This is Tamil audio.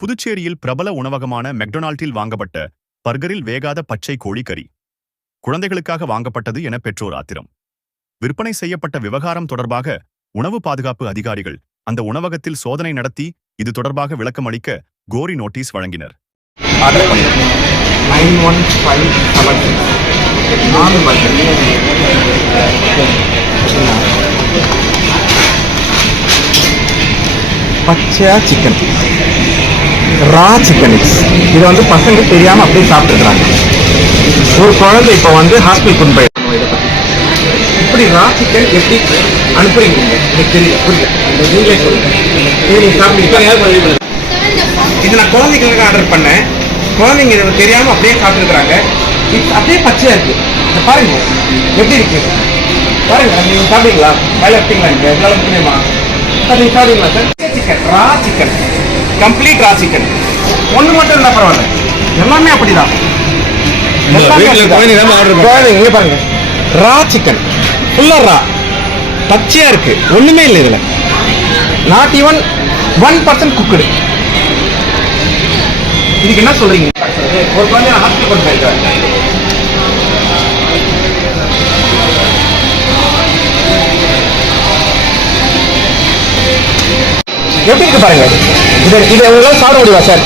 புதுச்சேரியில் பிரபல உணவகமான மெக்டொனால்டில் வாங்கப்பட்ட பர்கரில் வேகாத பச்சை கோழி கறி குழந்தைகளுக்காக வாங்கப்பட்டது என பெற்றோர் ஆத்திரம். விற்பனை செய்யப்பட்ட விவகாரம் தொடர்பாக உணவு பாதுகாப்பு அதிகாரிகள் அந்த உணவகத்தில் சோதனை நடத்தி இது தொடர்பாக விளக்கம் அளிக்க கோரி நோட்டீஸ் வழங்கினர். பச்சையா சிக்கன், ரா சிக்கன், இதை வந்து பசங்க தெரியாம அப்படியே சாப்பிட்டுருக்காங்க. ஒரு குழந்தை இப்போ வந்து ஹாஸ்பிட்டல் கொண்டு போயிருக்கோம். இதை பத்தி இப்படி ரா சிக்கன் எப்படி அனுப்புறீங்க எனக்கு தெரியல, புரியல. நீங்களே சொல்லுங்க. இது நீங்க சாப்பிட்டு இது நான் குழந்தைகளுக்கு ஆர்டர் பண்ணேன். குழந்தைங்க இதை தெரியாம அப்படியே சாப்பிட்டுருக்காங்க. அப்படியே பச்சையா இருக்கு. பாருங்க எப்படி இருக்கு பாருங்க. நீங்க சாப்பிடுங்களா? வேலை எடுத்தீங்களா? நீங்க எவ்வளவு புரியுமா? நீங்க சாப்பிடுங்களா சார்? சிக்கன், ரா சிக்கன், கம்ப்ளீட் ரா சிக்கன். ஒண்ணு மட்டும் இருந்தா பரவாயில்ல, எல்லாமே அப்படிதான். இங்க பாருங்க, ரா சிக்கன் ஃபுல்லா ரா, பச்சையா இருக்கு, ஒண்ணுமே இல்லை இதுல. Not even 1% cooked. இதுக்கு என்ன சொல்றீங்க? ஒரு குழந்தை ஹாஸ்பிட்டல் கொண்டு போயிருக்காங்க. எப்படி இருக்கு பாருங்க. இதை உங்களால சாப்பிட முடியுமா சார்?